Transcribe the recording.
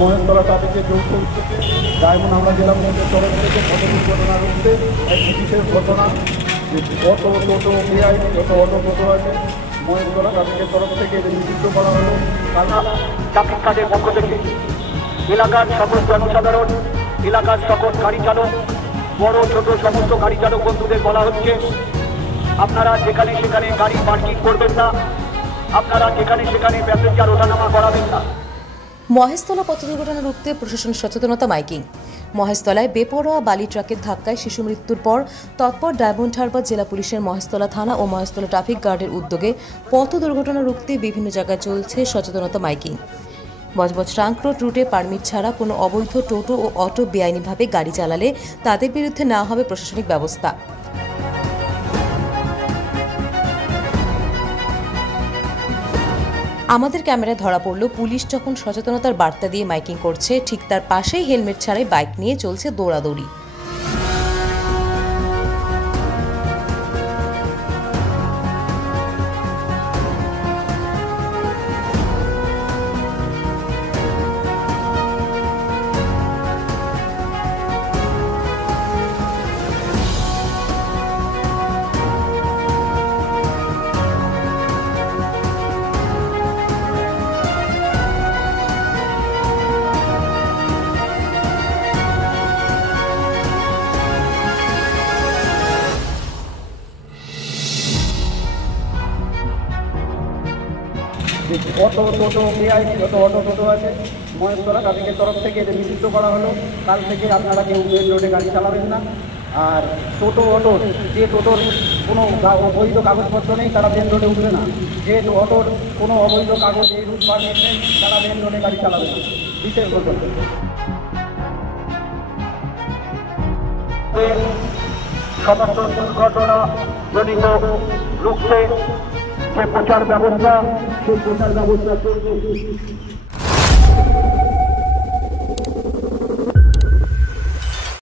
মহেশতলা ট্রাফিকের যৌথ উদ্যোগে ডায়মন্ড হাওড়া জেলা পুলিশের তরফ থেকে পথ দুর্ঘটনা রুখতে এক বিশেষ ঘটনা অটো টোটো এআই যত অটো টোটো আছে মহেশতলা ট্রাফিকের তরফ থেকে নিষিদ্ধ করা হলো। ট্রাফিক কাজের পক্ষ থেকে এলাকার সকল জনসাধারণ, এলাকার সকল গাড়ি চালক, বড় ছোট সমস্ত গাড়ি চালক বন্ধুদের বলা হচ্ছে আপনারা যেখানে সেখানে গাড়ি পার্কিং করবেন না, আপনারা যেখানে সেখানে প্যাসেঞ্জার ওঠানামা করাবেন না। মহেশতলা পথ দুর্ঘটনা রুখতে প্রশাসন সচেতনতা মাইকিং। মহেশতলায় বেপরোয়া বালি ট্রাকের ধাক্কায় শিশু মৃত্যুর পর তৎপর ডায়মন্ড হারবার জেলা পুলিশের মহেশতলা থানা ও মহেশতলা ট্রাফিক গার্ডের উদ্যোগে পথ দুর্ঘটনা রুখতে বিভিন্ন জায়গায় চলছে সচেতনতা মাইকিং। বজবজ ট্রাঙ্ক রোড রুটে পারমিট ছাড়া কোনো অবৈধ টোটো ও অটো বেআইনিভাবে গাড়ি চালালে তাদের বিরুদ্ধে নেওয়া হবে প্রশাসনিক ব্যবস্থা। আমাদের ক্যামেরায় ধরা পড়ল পুলিশ যখন সচেতনতার বার্তা দিয়ে মাইকিং করছে, ঠিক তার পাশেই হেলমেট ছাড়াই বাইক নিয়ে চলছে দৌড়াদৌড়ি। অটো টোটো এআই যত অটো টোটো আছে মহেশতলা ট্রাফিকের তরফ থেকে নিষিদ্ধ করা হলো। কাল থেকে আপনারা কেউ মেন রোডে গাড়ি চালাবেন না। আর টোটো অটো যে টোটোর কোনো অবৈধ কাগজপত্র নেই তারা মেন রোডে উঠবে না। যে অটোর কোনো অবৈধ কাগজ এই রুট পারমিট নেই তারা মেন রোডে গাড়ি চালাবে না। বিশেষ ঘটনা সমস্ত দুর্ঘটনা জনিত রুখতে যে প্রচার ব্যবস্থা, সেই প্রচার ব্যবস্থা চলছে।